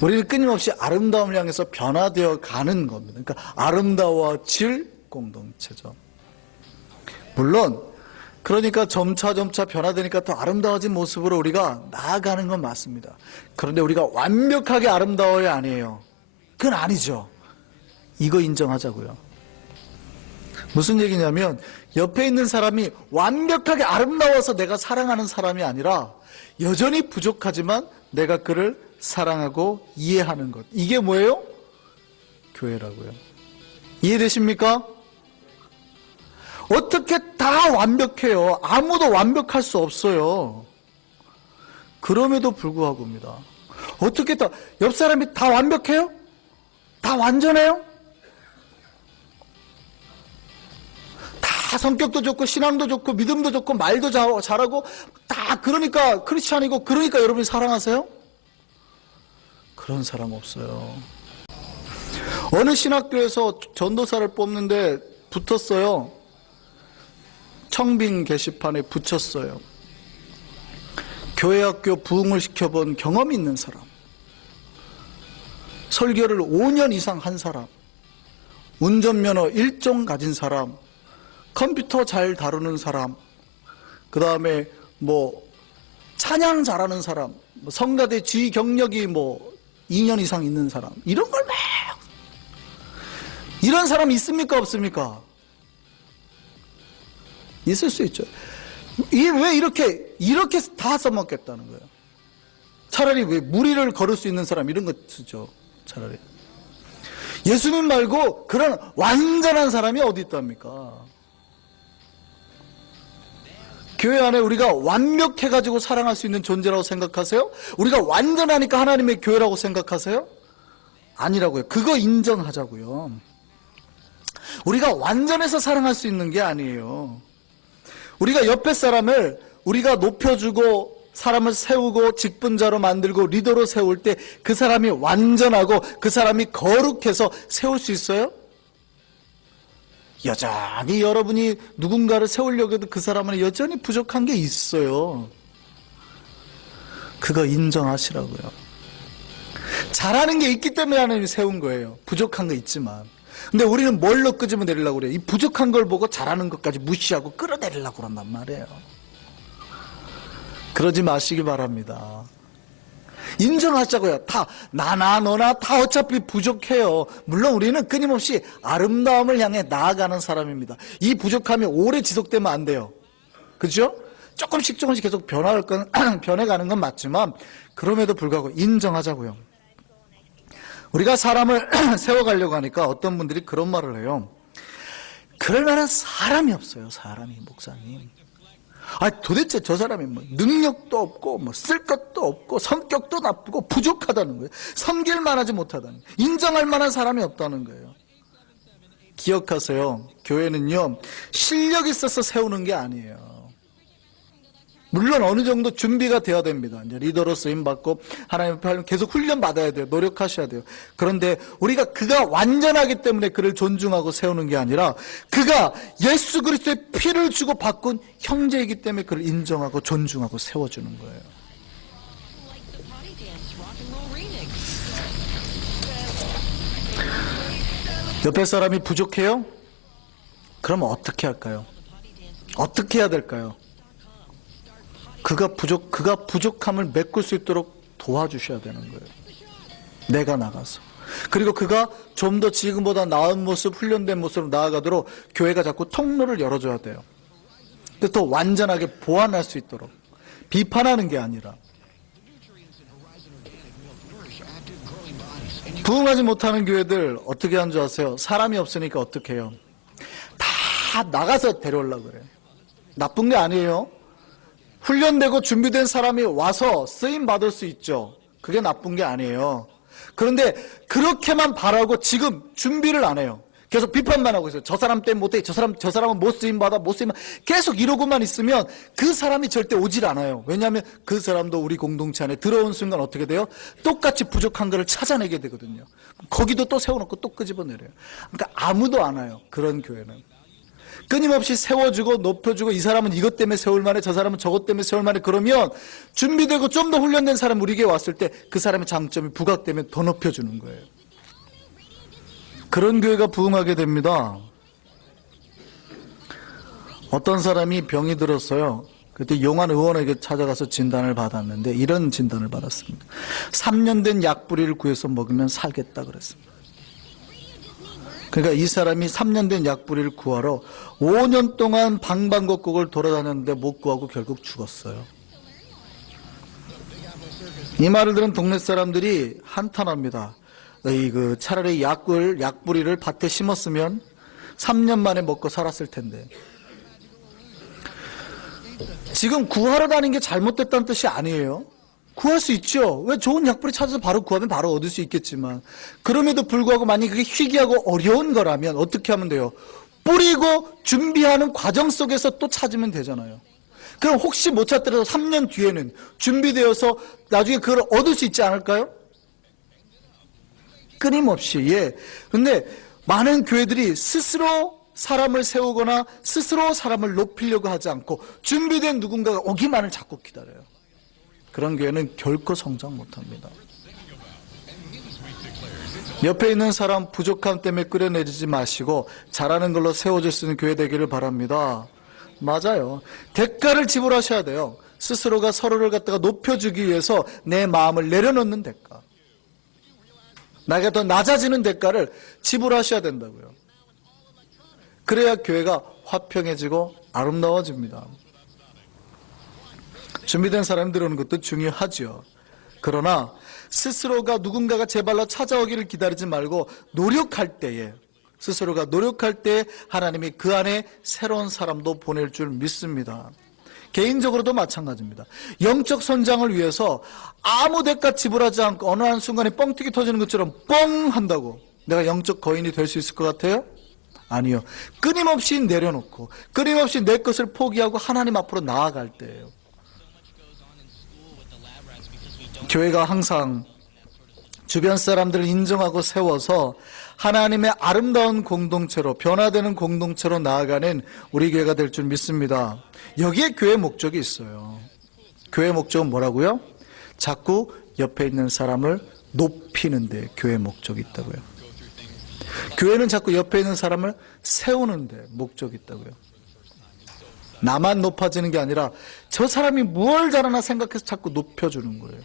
우리는 끊임없이 아름다움을 향해서 변화되어 가는 겁니다. 그러니까 아름다워질 공동체죠. 물론 그러니까 점차 변화되니까 더 아름다워진 모습으로 우리가 나아가는 건 맞습니다. 그런데 우리가 완벽하게 아름다워야 아니에요. 그건 아니죠. 이거 인정하자고요. 무슨 얘기냐면 옆에 있는 사람이 완벽하게 아름다워서 내가 사랑하는 사람이 아니라 여전히 부족하지만 내가 그를 사랑하고 이해하는 것. 이게 뭐예요? 교회라고요. 이해되십니까? 어떻게 다 완벽해요? 아무도 완벽할 수 없어요. 그럼에도 불구하고입니다. 어떻게 옆 사람이 다 완벽해요? 다 완전해요? 다 성격도 좋고 신앙도 좋고 믿음도 좋고 말도 잘하고 다 그러니까 크리스찬이고 그러니까 여러분이 사랑하세요? 그런 사람 없어요. 어느 신학교에서 전도사를 뽑는데 붙었어요. 청빙 게시판에 붙였어요. 교회학교 부흥을 시켜본 경험이 있는 사람, 설교를 5년 이상 한 사람, 운전면허 1종 가진 사람, 컴퓨터 잘 다루는 사람, 그 다음에 찬양 잘하는 사람, 성가대 지휘 경력이 2년 이상 있는 사람, 이런 걸 막 이런 사람 있습니까 없습니까? 있을 수 있죠. 왜 이렇게 다 써먹겠다는 거예요? 차라리 왜 무리를 걸을 수 있는 사람 이런 거 쓰죠. 차라리 예수님 말고 그런 완전한 사람이 어디 있답니까? 교회 안에 우리가 완벽해가지고 사랑할 수 있는 존재라고 생각하세요? 우리가 완전하니까 하나님의 교회라고 생각하세요? 아니라고요. 그거 인정하자고요. 우리가 완전해서 사랑할 수 있는 게 아니에요. 우리가 옆에 사람을 우리가 높여주고 사람을 세우고 직분자로 만들고 리더로 세울 때 그 사람이 완전하고 그 사람이 거룩해서 세울 수 있어요? 여전히 여러분이 누군가를 세우려고 해도 그 사람은 여전히 부족한 게 있어요. 그거 인정하시라고요. 잘하는 게 있기 때문에 하나님이 세운 거예요. 부족한 거 있지만. 근데 우리는 뭘로 끄집어내려고 그래요? 이 부족한 걸 보고 잘하는 것까지 무시하고 끌어내리려고 그런단 말이에요. 그러지 마시기 바랍니다. 인정하자고요. 다 나나 너나 다 어차피 부족해요. 물론 우리는 끊임없이 아름다움을 향해 나아가는 사람입니다. 이 부족함이 오래 지속되면 안 돼요. 그렇죠? 조금씩 계속 변해가는 건 맞지만 그럼에도 불구하고 인정하자고요. 우리가 사람을 세워가려고 하니까 어떤 분들이 그런 말을 해요. 그럴 만한 사람이 없어요. 사람이 목사님. 도대체 저 사람이 능력도 없고 쓸 것도 없고 성격도 나쁘고 부족하다는 거예요. 섬길 만하지 못하다는 거예요. 인정할 만한 사람이 없다는 거예요. 기억하세요. 교회는요 실력이 있어서 세우는 게 아니에요. 물론 어느 정도 준비가 되어야 됩니다. 이제 리더로 쓰임받고 하나님 앞에 계속 훈련받아야 돼요. 노력하셔야 돼요. 그런데 우리가 그가 완전하기 때문에 그를 존중하고 세우는 게 아니라 그가 예수 그리스도의 피를 주고 바꾼 형제이기 때문에 그를 인정하고 존중하고 세워주는 거예요. 옆에 사람이 부족해요? 그럼 어떻게 할까요? 어떻게 해야 될까요? 그가 부족함을 메꿀 수 있도록 도와주셔야 되는 거예요. 내가 나가서. 그리고 그가 좀 더 지금보다 나은 모습, 훈련된 모습으로 나아가도록 교회가 자꾸 통로를 열어줘야 돼요. 근데 더 완전하게 보완할 수 있도록. 비판하는 게 아니라. 부흥하지 못하는 교회들 어떻게 하는 줄 아세요? 사람이 없으니까 어떻게 해요? 다 나가서 데려오려고 그래요. 나쁜 게 아니에요. 훈련되고 준비된 사람이 와서 쓰임 받을 수 있죠. 그게 나쁜 게 아니에요. 그런데 그렇게만 바라고 지금 준비를 안 해요. 계속 비판만 하고 있어요. 저 사람 때문에 못해. 저 사람은 못 쓰임 받아. 못 쓰임 받아. 계속 이러고만 있으면 그 사람이 절대 오질 않아요. 왜냐하면 그 사람도 우리 공동체 안에 들어온 순간 어떻게 돼요? 똑같이 부족한 것을 찾아내게 되거든요. 거기도 또 세워놓고 또 끄집어내려요. 그러니까 아무도 안 와요. 그런 교회는. 끊임없이 세워주고 높여주고, 이 사람은 이것 때문에 세울 만해, 저 사람은 저것 때문에 세울 만해, 그러면 준비되고 좀 더 훈련된 사람 우리 교회 왔을 때 그 사람의 장점이 부각되면 더 높여주는 거예요. 그런 교회가 부흥하게 됩니다. 어떤 사람이 병이 들었어요. 그때 용한 의원에게 찾아가서 진단을 받았는데 이런 진단을 받았습니다. 3년 된 약뿌리를 구해서 먹으면 살겠다 그랬습니다. 그러니까 이 사람이 3년 된 약뿌리를 구하러 5년 동안 방방곡곡을 돌아다녔는데 못 구하고 결국 죽었어요. 이 말을 들은 동네 사람들이 한탄합니다. 차라리 약뿌리를 밭에 심었으면 3년 만에 먹고 살았을 텐데. 지금 구하러 다니는 게 잘못됐다는 뜻이 아니에요. 구할 수 있죠. 왜? 좋은 약뿌리 찾아서 바로 구하면 바로 얻을 수 있겠지만, 그럼에도 불구하고 만약 그게 희귀하고 어려운 거라면 어떻게 하면 돼요? 뿌리고 준비하는 과정 속에서 또 찾으면 되잖아요. 그럼 혹시 못 찾더라도 3년 뒤에는 준비되어서 나중에 그걸 얻을 수 있지 않을까요? 끊임없이. 예. 근데 많은 교회들이 스스로 사람을 세우거나 스스로 사람을 높이려고 하지 않고 준비된 누군가가 오기만을 자꾸 기다려요. 그런 교회는 결코 성장 못합니다. 옆에 있는 사람 부족함 때문에 끌어내리지 마시고 잘하는 걸로 세워질 수 있는 교회 되기를 바랍니다. 맞아요. 대가를 지불하셔야 돼요. 스스로가 서로를 갖다가 높여주기 위해서 내 마음을 내려놓는 대가, 나가 더 낮아지는 대가를 지불하셔야 된다고요. 그래야 교회가 화평해지고 아름다워집니다. 준비된 사람이 들어오는 것도 중요하죠. 그러나 스스로가 누군가가 제 발로 찾아오기를 기다리지 말고 노력할 때에, 스스로가 노력할 때 하나님이 그 안에 새로운 사람도 보낼 줄 믿습니다. 개인적으로도 마찬가지입니다. 영적 선장을 위해서 아무 대가 지불하지 않고 어느 한 순간에 뻥튀기 터지는 것처럼 뻥 한다고 내가 영적 거인이 될 수 있을 것 같아요? 아니요. 끊임없이 내려놓고 끊임없이 내 것을 포기하고 하나님 앞으로 나아갈 때예요. 교회가 항상 주변 사람들을 인정하고 세워서 하나님의 아름다운 공동체로, 변화되는 공동체로 나아가는 우리 교회가 될 줄 믿습니다. 여기에 교회의 목적이 있어요. 교회의 목적은 뭐라고요? 자꾸 옆에 있는 사람을 높이는 데 교회의 목적이 있다고요. 교회는 자꾸 옆에 있는 사람을 세우는 데 목적이 있다고요. 나만 높아지는 게 아니라 저 사람이 뭘 잘하나 생각해서 자꾸 높여주는 거예요.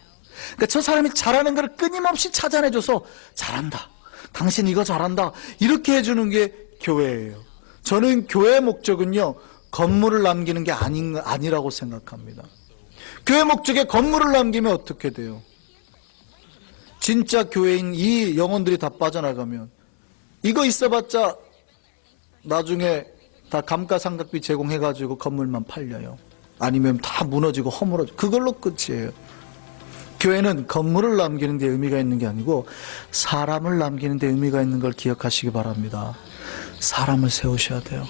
그러니까 저 사람이 잘하는 걸 끊임없이 찾아내줘서 잘한다, 당신 이거 잘한다, 이렇게 해주는 게 교회예요. 저는 교회의 목적은요, 건물을 남기는 게 아니라고 생각합니다. 교회 목적에 건물을 남기면 어떻게 돼요? 진짜 교회인 이 영혼들이 다 빠져나가면 이거 있어봤자 나중에 다 감가상각비 제공해가지고 건물만 팔려요. 아니면 다 무너지고 허물어지고 그걸로 끝이에요. 교회는 건물을 남기는 데 의미가 있는 게 아니고 사람을 남기는 데 의미가 있는 걸 기억하시기 바랍니다. 사람을 세우셔야 돼요.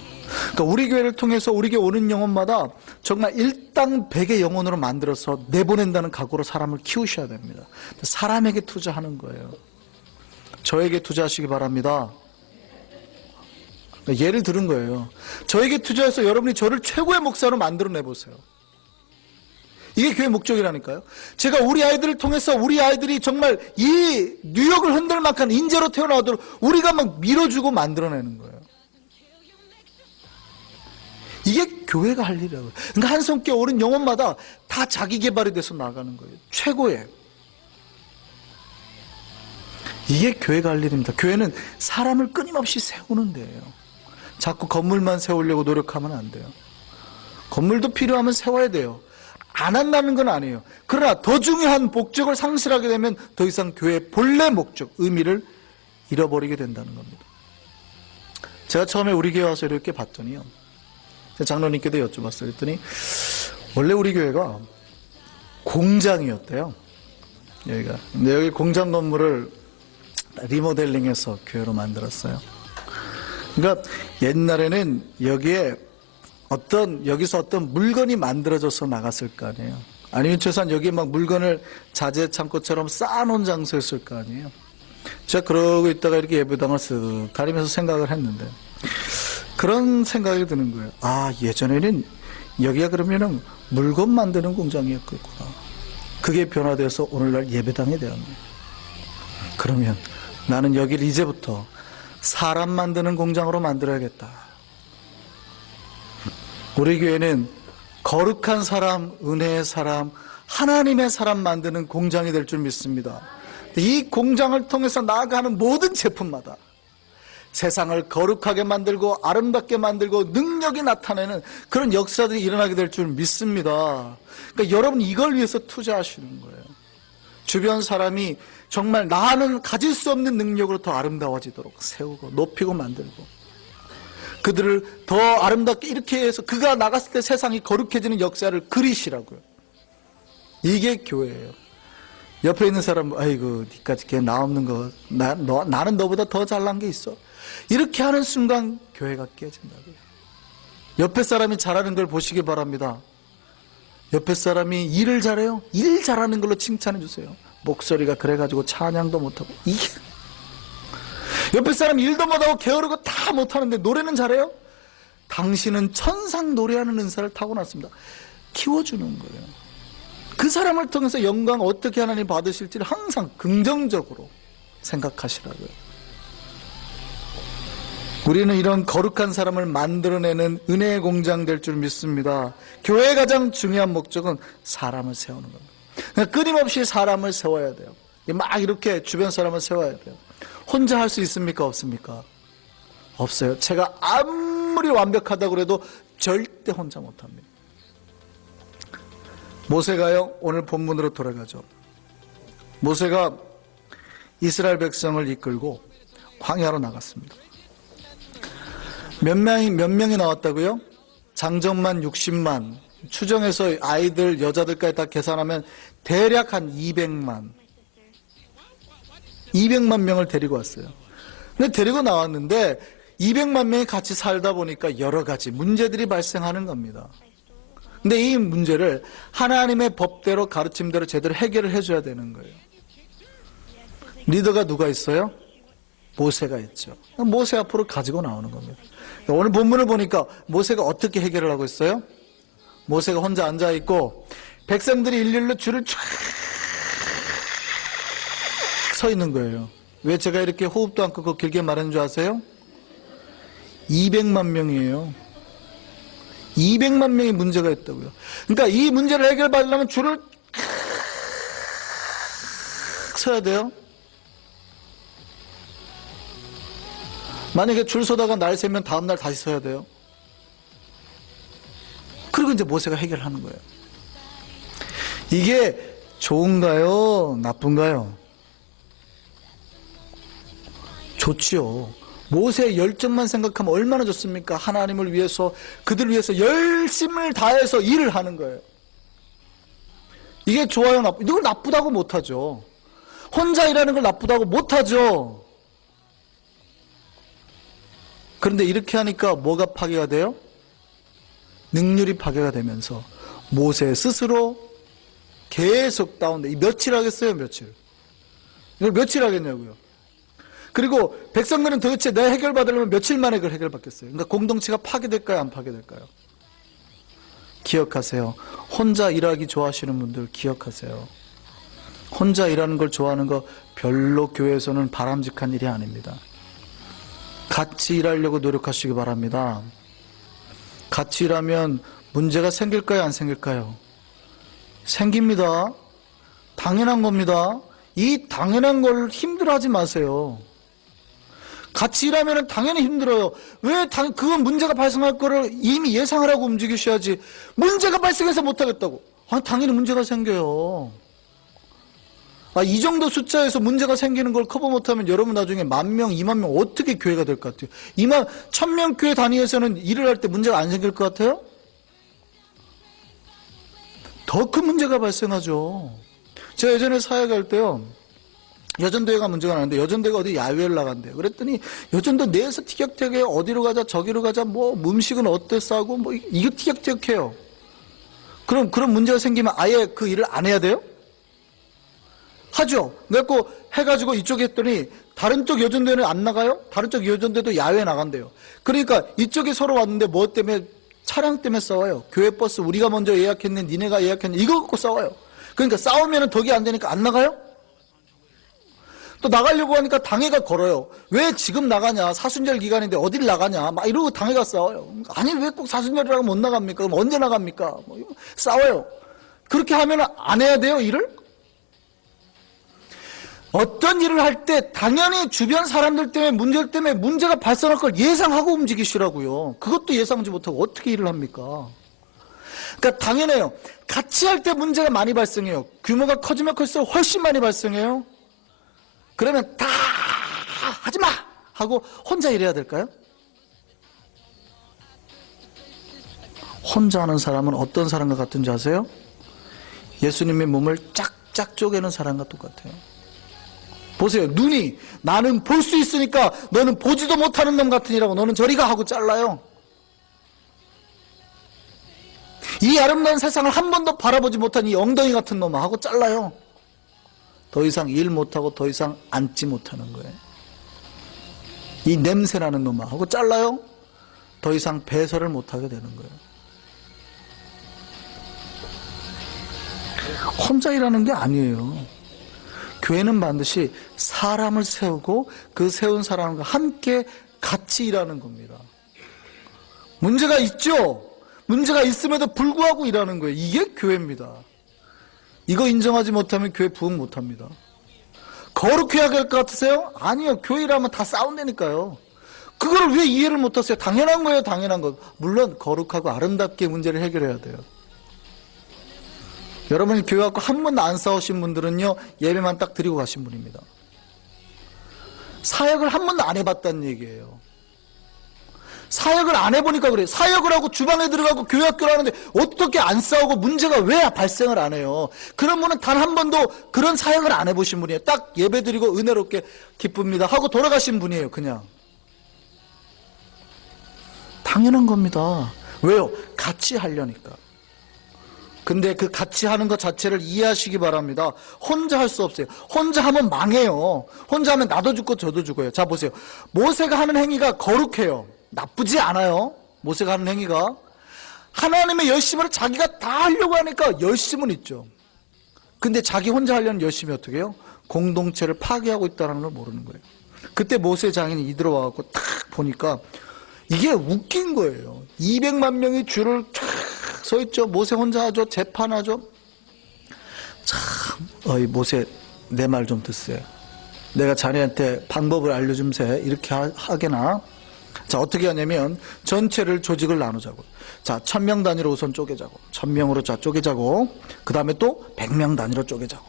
그러니까 우리 교회를 통해서 우리 교회 오는 영혼마다 정말 일당 100의 영혼으로 만들어서 내보낸다는 각오로 사람을 키우셔야 됩니다. 사람에게 투자하는 거예요. 저에게 투자하시기 바랍니다. 예를 들은 거예요. 저에게 투자해서 여러분이 저를 최고의 목사로 만들어내보세요. 이게 교회 목적이라니까요. 제가 우리 아이들을 통해서 우리 아이들이 정말 이 뉴욕을 흔들 만큼 인재로 태어나도록 우리가 막 밀어주고 만들어내는 거예요. 이게 교회가 할 일이라고요. 그러니까 한 손께 오른 영혼마다 다 자기 개발이 돼서 나가는 거예요. 최고예요. 이게 교회가 할 일입니다. 교회는 사람을 끊임없이 세우는 데예요. 자꾸 건물만 세우려고 노력하면 안 돼요. 건물도 필요하면 세워야 돼요. 안 한다는 건 아니에요. 그러나 더 중요한 목적을 상실하게 되면 더 이상 교회의 본래 목적, 의미를 잃어버리게 된다는 겁니다. 제가 처음에 우리 교회 와서 이렇게 봤더니요, 장로님께도 여쭤봤어요. 그랬더니 원래 우리 교회가 공장이었대요. 여기가. 근데 여기 공장 건물을 리모델링해서 교회로 만들었어요. 그러니까 옛날에는 여기서 어떤 물건이 만들어져서 나갔을 거 아니에요. 아니면 최소한 여기에 막 물건을 자재 창고처럼 쌓아놓은 장소였을 거 아니에요. 제가 그러고 있다가 이렇게 예배당을 쓱 가리면서 생각을 했는데, 그런 생각이 드는 거예요. 아, 예전에는 여기가 그러면은 물건 만드는 공장이었겠구나. 그게 변화돼서 오늘날 예배당이 되었네. 그러면 나는 여기를 이제부터 사람 만드는 공장으로 만들어야겠다. 우리 교회는 거룩한 사람, 은혜의 사람, 하나님의 사람 만드는 공장이 될 줄 믿습니다. 이 공장을 통해서 나아가는 모든 제품마다 세상을 거룩하게 만들고 아름답게 만들고 능력이 나타내는 그런 역사들이 일어나게 될 줄 믿습니다. 그러니까 여러분 이걸 위해서 투자하시는 거예요. 주변 사람이 정말 나는 가질 수 없는 능력으로 더 아름다워지도록 세우고 높이고 만들고 그들을 더 아름답게 이렇게 해서 그가 나갔을 때 세상이 거룩해지는 역사를 그리시라고요. 이게 교회예요. 옆에 있는 사람, 아이고 니까지 걔 나 없는 거 나는 너보다 더 잘난 게 있어. 이렇게 하는 순간 교회가 깨진다고요. 옆에 사람이 잘하는 걸 보시기 바랍니다. 옆에 사람이 일을 잘해요. 일 잘하는 걸로 칭찬해 주세요. 목소리가 그래가지고 찬양도 못하고 이게 옆에 사람이 일도 못하고 게으르고 다 못하는데 노래는 잘해요. 당신은 천상 노래하는 은사를 타고났습니다. 키워주는 거예요. 그 사람을 통해서 영광 어떻게 하나님 받으실지를 항상 긍정적으로 생각하시라고요. 우리는 이런 거룩한 사람을 만들어내는 은혜의 공장 될 줄 믿습니다. 교회의 가장 중요한 목적은 사람을 세우는 겁니다. 그러니까 끊임없이 사람을 세워야 돼요. 막 이렇게 주변 사람을 세워야 돼요. 혼자 할 수 있습니까? 없습니까? 없어요. 제가 아무리 완벽하다고 해도 절대 혼자 못합니다. 모세가요, 오늘 본문으로 돌아가죠. 모세가 이스라엘 백성을 이끌고 광야로 나갔습니다. 몇 명이 나왔다고요? 장정만 60만, 추정해서 아이들, 여자들까지 다 계산하면 대략 한 200만 명을 데리고 왔어요. 근데 데리고 나왔는데 200만 명이 같이 살다 보니까 여러 가지 문제들이 발생하는 겁니다. 근데 이 문제를 하나님의 법대로 가르침대로 제대로 해결을 해줘야 되는 거예요. 리더가 누가 있어요? 모세가 있죠. 모세 앞으로 가지고 나오는 겁니다. 오늘 본문을 보니까 모세가 어떻게 해결을 하고 있어요? 모세가 혼자 앉아있고 백성들이 일일로 줄을 쫙 서 있는 거예요. 왜 제가 이렇게 호흡도 않고 그 길게 말하는 줄 아세요? 200만 명이에요. 200만 명이 문제가 있다고요. 그러니까 이 문제를 해결받으려면 줄을 서야 돼요. 만약에 줄 서다가 날 세면 다음날 다시 서야 돼요. 그리고 이제 모세가 해결하는 거예요. 이게 좋은가요? 나쁜가요? 좋지요. 모세의 열정만 생각하면 얼마나 좋습니까? 하나님을 위해서, 그들을 위해서 열심을 다해서 일을 하는 거예요. 이게 좋아요, 이걸 나쁘다고 못하죠. 혼자 일하는 걸 나쁘다고 못하죠. 그런데 이렇게 하니까 뭐가 파괴가 돼요? 능률이 파괴가 되면서 모세 스스로 계속 다운돼. 며칠 하겠어요? 며칠? 이걸 며칠 하겠냐고요? 그리고 백성들은 도대체 내 해결받으려면 며칠 만에 그걸 해결받겠어요? 그러니까 공동체가 파괴될까요? 안 파괴될까요? 기억하세요. 혼자 일하기 좋아하시는 분들 기억하세요. 혼자 일하는 걸 좋아하는 거 별로 교회에서는 바람직한 일이 아닙니다. 같이 일하려고 노력하시기 바랍니다. 같이 일하면 문제가 생길까요? 안 생길까요? 생깁니다. 당연한 겁니다. 이 당연한 걸 힘들어하지 마세요. 같이 일하면 당연히 힘들어요. 그건 문제가 발생할 거를 이미 예상을 하고 움직이셔야지. 문제가 발생해서 못하겠다고. 당연히 문제가 생겨요. 이 정도 숫자에서 문제가 생기는 걸 커버 못하면 여러분 나중에 10,000명, 20,000명 어떻게 교회가 될 것 같아요? 10,000명 교회 단위에서는 일을 할 때 문제가 안 생길 것 같아요? 더 큰 문제가 발생하죠. 제가 예전에 사회 갈 때요. 여전도회가 문제가 나는데 여전도회가 어디 야외를 나간대요. 그랬더니 여전도 내에서 티격태격해. 어디로 가자 저기로 가자 뭐 음식은 어때 싸고 뭐 이게 티격태격해요. 그럼 그런 문제가 생기면 아예 그 일을 안 해야 돼요? 하죠. 그래갖고 해가지고 이쪽에 했더니 다른 쪽 여전대는 안 나가요? 다른 쪽 여전대도 야외 나간대요. 그러니까 이쪽에 서로 왔는데 뭐 때문에? 차량 때문에 싸워요. 교회 버스 우리가 먼저 예약했네, 니네가 예약했네, 이거 갖고 싸워요. 그러니까 싸우면 덕이 안 되니까 안 나가요? 또 나가려고 하니까 당회가 걸어요. 왜 지금 나가냐? 사순절 기간인데 어딜 나가냐? 막 이러고 당회가 싸워요. 아니 왜 꼭 사순절이라고 못 나갑니까? 그럼 언제 나갑니까? 뭐 싸워요. 그렇게 하면 안 해야 돼요, 일을? 어떤 일을 할 때 당연히 주변 사람들 때문에 문제가 발생할 걸 예상하고 움직이시라고요. 그것도 예상하지 못하고 어떻게 일을 합니까? 그러니까 당연해요. 같이 할 때 문제가 많이 발생해요. 규모가 커지면 클수록 훨씬 많이 발생해요. 그러면 다 하지마! 하고 혼자 일해야 될까요? 혼자 하는 사람은 어떤 사람과 같은지 아세요? 예수님의 몸을 짝짝 쪼개는 사람과 똑같아요. 보세요. 눈이 나는 볼 수 있으니까 너는 보지도 못하는 놈 같으니라고 너는 저리 가 하고 잘라요. 이 아름다운 세상을 한 번도 바라보지 못한 이 엉덩이 같은 놈 하고 잘라요. 더 이상 일 못하고 더 이상 앉지 못하는 거예요. 이 냄새나는 놈 하고 잘라요. 더 이상 배설을 못하게 되는 거예요. 혼자 일하는 게 아니에요. 교회는 반드시 사람을 세우고 그 세운 사람과 함께 같이 일하는 겁니다. 문제가 있죠? 문제가 있음에도 불구하고 일하는 거예요. 이게 교회입니다. 이거 인정하지 못하면 교회 부흥 못합니다. 거룩해야 될 것 같으세요? 아니요. 교회 일하면 다 싸운다니까요. 그걸 왜 이해를 못하세요? 당연한 거예요. 당연한 거. 물론 거룩하고 아름답게 문제를 해결해야 돼요. 여러분이 교회 갖고 한 번도 안 싸우신 분들은요, 예배만 딱 드리고 가신 분입니다. 사역을 한 번도 안 해봤다는 얘기예요. 사역을 안 해보니까 그래요. 사역을 하고 주방에 들어가고 교회 학교를 하는데 어떻게 안 싸우고 문제가 왜 발생을 안 해요? 그런 분은 단 한 번도 그런 사역을 안 해보신 분이에요. 딱 예배 드리고 은혜롭게 기쁩니다 하고 돌아가신 분이에요. 그냥. 당연한 겁니다. 왜요? 같이 하려니까. 근데 그 같이 하는 것 자체를 이해하시기 바랍니다. 혼자 할 수 없어요. 혼자 하면 망해요. 혼자 하면 나도 죽고 저도 죽어요. 자 보세요. 모세가 하는 행위가 거룩해요. 나쁘지 않아요. 모세가 하는 행위가. 하나님의 열심으로 자기가 다 하려고 하니까 열심은 있죠. 근데 자기 혼자 하려는 열심이 어떻게 해요? 공동체를 파괴하고 있다는 걸 모르는 거예요. 그때 모세 장인이 들어와갖고 탁 보니까 이게 웃긴 거예요. 200만 명이 줄을 탁 서있죠. 모세 혼자 하죠. 재판하죠. 참, 어이 모세 내 말 좀 듣세요. 내가 자네한테 방법을 알려줌세. 이렇게 하게나. 자, 어떻게 하냐면 전체를 조직을 나누자고. 자, 1000명 단위로 우선 쪼개자고. 1000명으로 자 쪼개자고. 그 다음에 또 100명 단위로 쪼개자고.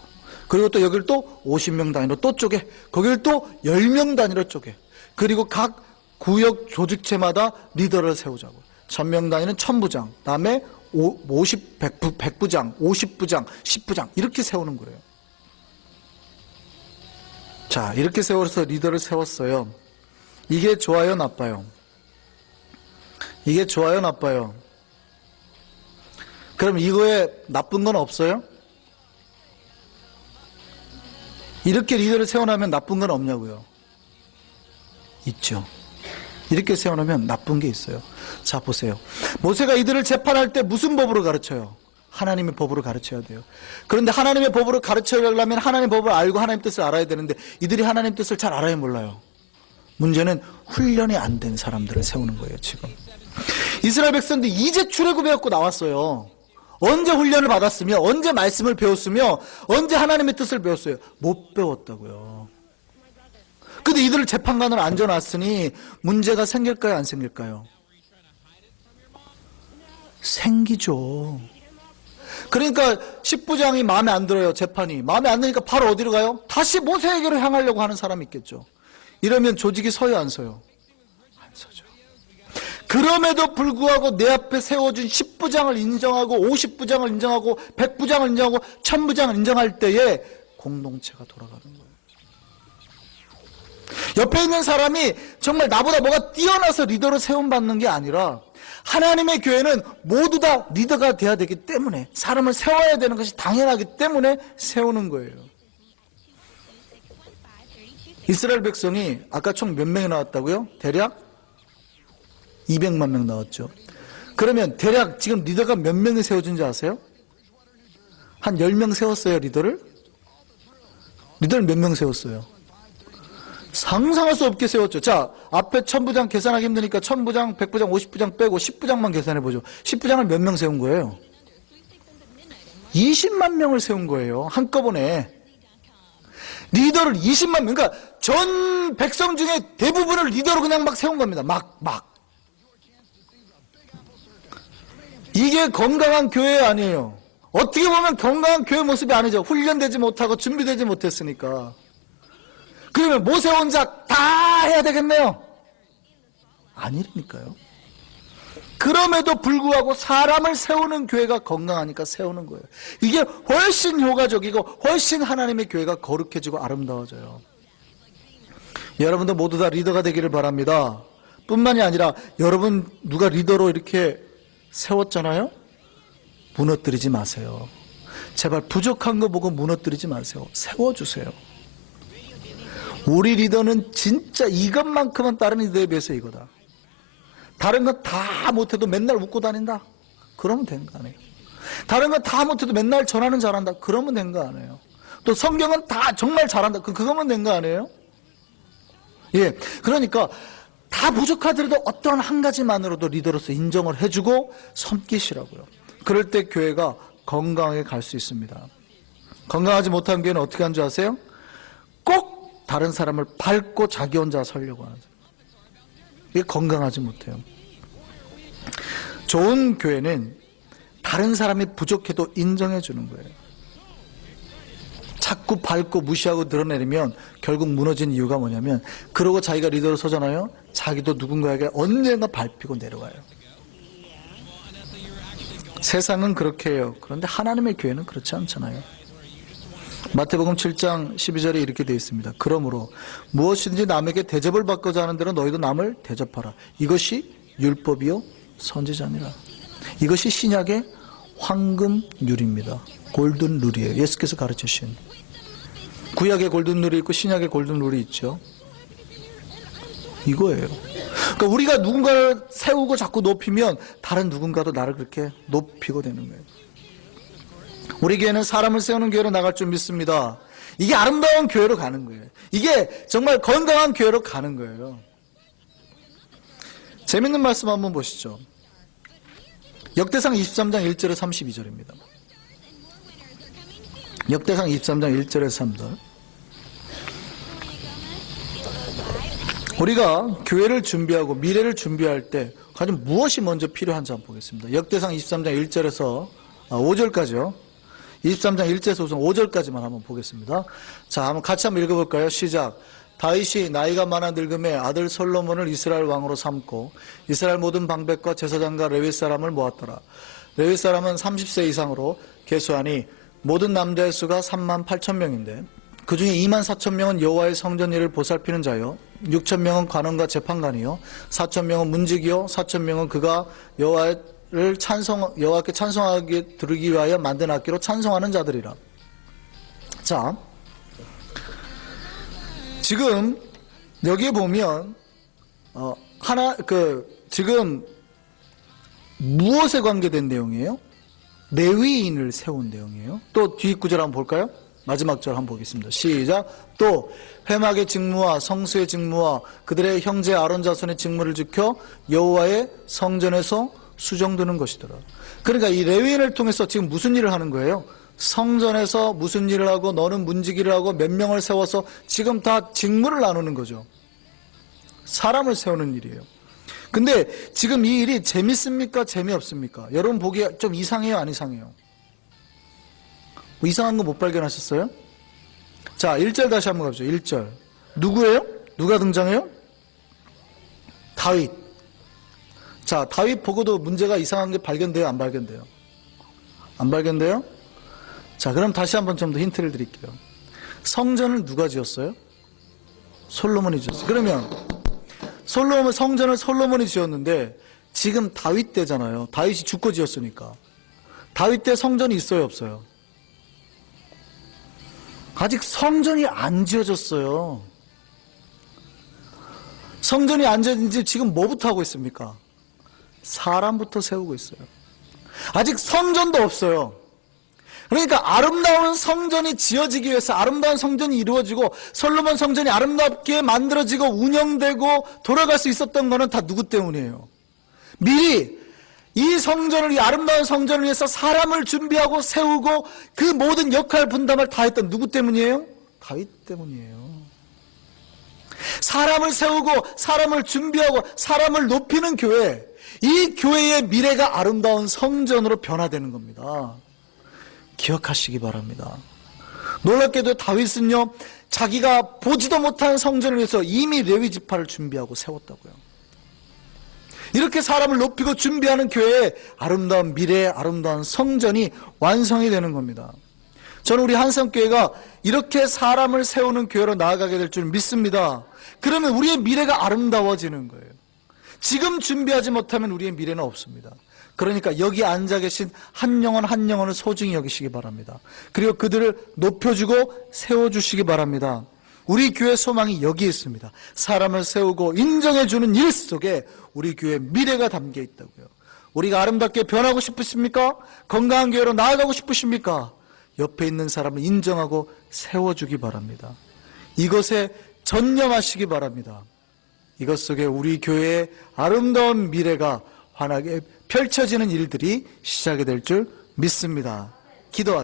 그리고 또 여길 또 50명 단위로 또 쪼개. 거길 또 10명 단위로 쪼개. 그리고 각 구역 조직체마다 리더를 세우자고. 1000명 단위는 1000부장. 다음에 100부장, 50부장, 10부장 이렇게 세우는 거예요. 자, 이렇게 세워서 리더를 세웠어요. 이게 좋아요, 나빠요? 이게 좋아요, 나빠요? 그럼 이거에 나쁜 건 없어요? 이렇게 리더를 세워놓으면 나쁜 건 없냐고요? 있죠. 이렇게 세워놓으면 나쁜 게 있어요. 자, 보세요. 모세가 이들을 재판할 때 무슨 법으로 가르쳐요? 하나님의 법으로 가르쳐야 돼요. 그런데 하나님의 법으로 가르쳐려면 하나님의 법을 알고 하나님 뜻을 알아야 되는데 이들이 하나님 뜻을 잘 알아야 몰라요. 문제는 훈련이 안 된 사람들을 세우는 거예요, 지금. 이스라엘 백성들이 이제 출애굽해갖고 나왔어요. 언제 훈련을 받았으며, 언제 말씀을 배웠으며, 언제 하나님의 뜻을 배웠어요? 못 배웠다고요. 근데 이들을 재판관을 앉아놨으니 문제가 생길까요, 안 생길까요? 생기죠. 그러니까 10부장이 마음에 안 들어요. 재판이 마음에 안 드니까 바로 어디로 가요? 다시 모세에게로 향하려고 하는 사람이 있겠죠. 이러면 조직이 서요, 안 서요? 안 서죠. 그럼에도 불구하고 내 앞에 세워준 10부장을 인정하고 50부장을 인정하고 100부장을 인정하고 1000부장을 인정할 때에 공동체가 돌아가는 거예요. 옆에 있는 사람이 정말 나보다 뭐가 뛰어나서 리더로 세움받는 게 아니라 하나님의 교회는 모두 다 리더가 돼야 되기 때문에, 사람을 세워야 되는 것이 당연하기 때문에 세우는 거예요. 이스라엘 백성이 아까 총 몇 명이 나왔다고요? 대략 200만 명 나왔죠. 그러면 대략 지금 리더가 몇 명이 세워진지 아세요? 한 10명 세웠어요, 리더를? 리더를 몇 명 세웠어요? 상상할 수 없게 세웠죠. 자, 앞에 1000부장 계산하기 힘드니까 1000부장, 100부장, 50부장 빼고 10부장만 계산해보죠. 10부장을 몇 명 세운 거예요? 20만 명을 세운 거예요. 한꺼번에. 리더를 20만 명, 그러니까 전 백성 중에 대부분을 리더로 그냥 막 세운 겁니다. 막. 이게 건강한 교회 아니에요. 어떻게 보면 건강한 교회 모습이 아니죠. 훈련되지 못하고 준비되지 못했으니까. 그러면 모세 혼자 다 해야 되겠네요? 아니라니까요. 그럼에도 불구하고 사람을 세우는 교회가 건강하니까 세우는 거예요. 이게 훨씬 효과적이고 훨씬 하나님의 교회가 거룩해지고 아름다워져요. 여러분도 모두 다 리더가 되기를 바랍니다. 뿐만이 아니라 여러분 누가 리더로 이렇게 세웠잖아요? 무너뜨리지 마세요. 제발 부족한 거 보고 무너뜨리지 마세요. 세워주세요. 우리 리더는 진짜 이것만큼은 다른 리더에 비해서 이거다. 다른 건 다 못해도 맨날 웃고 다닌다. 그러면 된 거 아니에요. 다른 건 다 못해도 맨날 전화는 잘한다. 그러면 된 거 아니에요. 또 성경은 다 정말 잘한다. 그거면 된 거 아니에요? 예. 그러니까 다 부족하더라도 어떤 한 가지만으로도 리더로서 인정을 해주고 섬기시라고요. 그럴 때 교회가 건강하게 갈 수 있습니다. 건강하지 못한 교회는 어떻게 하는 줄 아세요? 꼭 다른 사람을 밟고 자기 혼자 서려고 하는 거예요. 이게 건강하지 못해요. 좋은 교회는 다른 사람이 부족해도 인정해 주는 거예요. 자꾸 밟고 무시하고 드러내면 결국 무너진 이유가 뭐냐면 그러고 자기가 리더로 서잖아요. 자기도 누군가에게 언젠가 밟히고 내려가요. 세상은 그렇게 해요. 그런데 하나님의 교회는 그렇지 않잖아요. 마태복음 7장 12절에 이렇게 되어 있습니다. 그러므로 무엇이든지 남에게 대접을 받고자 하는 대로 너희도 남을 대접하라. 이것이 율법이요 선지자니라. 이것이 신약의 황금률입니다. 골든 룰이에요. 예수께서 가르치신. 구약의 골든 룰이 있고 신약의 골든 룰이 있죠. 이거예요. 그러니까 우리가 누군가를 세우고 자꾸 높이면 다른 누군가도 나를 그렇게 높이고 되는 거예요. 우리 교회는 사람을 세우는 교회로 나갈 줄 믿습니다. 이게 아름다운 교회로 가는 거예요. 이게 정말 건강한 교회로 가는 거예요. 재밌는 말씀 한번 보시죠. 역대상 23장 1절에서 32절입니다. 역대상 23장 1절에서 3절. 우리가 교회를 준비하고 미래를 준비할 때 과연 무엇이 먼저 필요한지 한번 보겠습니다. 역대상 23장 1절에서 5절까지요. 23장 1절에서 5절까지만 한번 보겠습니다. 자, 한번 같이 한번 읽어볼까요? 시작. 다윗이 나이가 많아 늙음에 아들 솔로몬을 이스라엘 왕으로 삼고 이스라엘 모든 방백과 제사장과 레위 사람을 모았더라. 레위 사람은 30세 이상으로 계수하니 모든 남자의 수가 3만 8천 명인데 그 중에 2만 4천 명은 여호와의 성전 일을 보살피는 자요 6천 명은 관원과 재판관이요 4천 명은 문지기요 4천 명은 그가 여호와께 찬송하게 들으기 위하여 만든 악기로 찬송하는 자들이라. 자, 지금 여기에 보면 지금 무엇에 관계된 내용이에요? 레위인을 세운 내용이에요. 또 뒤 구절 한번 볼까요? 마지막 절 한번 보겠습니다. 시작. 또 회막의 직무와 성수의 직무와 그들의 형제 아론 자손의 직무를 지켜 여호와의 성전에서 수정되는 것이더라. 그러니까 이 레위인을 통해서 지금 무슨 일을 하는 거예요? 성전에서 무슨 일을 하고 너는 문지기를 하고 몇 명을 세워서 지금 다 직무를 나누는 거죠. 사람을 세우는 일이에요. 근데 지금 이 일이 재밌습니까? 재미없습니까? 여러분 보기에 좀 이상해요? 안 이상해요? 뭐 이상한 거 못 발견하셨어요? 자, 1절 다시 한번 가보죠. 1절. 누구예요? 누가 등장해요? 다윗. 자, 다윗 보고도 문제가 이상한 게 발견돼요? 안 발견돼요? 안 발견돼요? 자, 그럼 다시 한번 좀 더 힌트를 드릴게요. 성전을 누가 지었어요? 솔로몬이 지었어요. 그러면 성전을 솔로몬이 지었는데 지금 다윗 때잖아요. 다윗이 죽고 지었으니까. 다윗 때 성전이 있어요, 없어요? 아직 성전이 안 지어졌어요. 성전이 앉아진 지 지금 뭐부터 하고 있습니까? 사람부터 세우고 있어요. 아직 성전도 없어요. 그러니까 아름다운 성전이 지어지기 위해서, 아름다운 성전이 이루어지고 솔로몬 성전이 아름답게 만들어지고 운영되고 돌아갈 수 있었던 거는 다 누구 때문이에요? 미리 이 성전을, 이 아름다운 성전을 위해서 사람을 준비하고 세우고 그 모든 역할 분담을 다 했던 누구 때문이에요? 다윗 때문이에요. 사람을 세우고 사람을 준비하고 사람을 높이는 교회, 이 교회의 미래가 아름다운 성전으로 변화되는 겁니다. 기억하시기 바랍니다. 놀랍게도 다윗은요, 자기가 보지도 못한 성전을 위해서 이미 레위 지파를 준비하고 세웠다고요. 이렇게 사람을 높이고 준비하는 교회에 아름다운 미래의 아름다운 성전이 완성이 되는 겁니다. 저는 우리 한성교회가 이렇게 사람을 세우는 교회로 나아가게 될 줄 믿습니다. 그러면 우리의 미래가 아름다워지는 거예요. 지금 준비하지 못하면 우리의 미래는 없습니다. 그러니까 여기 앉아 계신 한 영혼 한 영혼을 소중히 여기시기 바랍니다. 그리고 그들을 높여주고 세워주시기 바랍니다. 우리 교회 소망이 여기에 있습니다. 사람을 세우고 인정해주는 일 속에 우리 교회 미래가 담겨 있다고요. 우리가 아름답게 변하고 싶으십니까? 건강한 교회로 나아가고 싶으십니까? 옆에 있는 사람을 인정하고 세워주기 바랍니다. 이것에 전념하시기 바랍니다. 이것 속에 우리 교회의 아름다운 미래가 환하게 펼쳐지는 일들이 시작이 될 줄 믿습니다. 기도하겠습니다.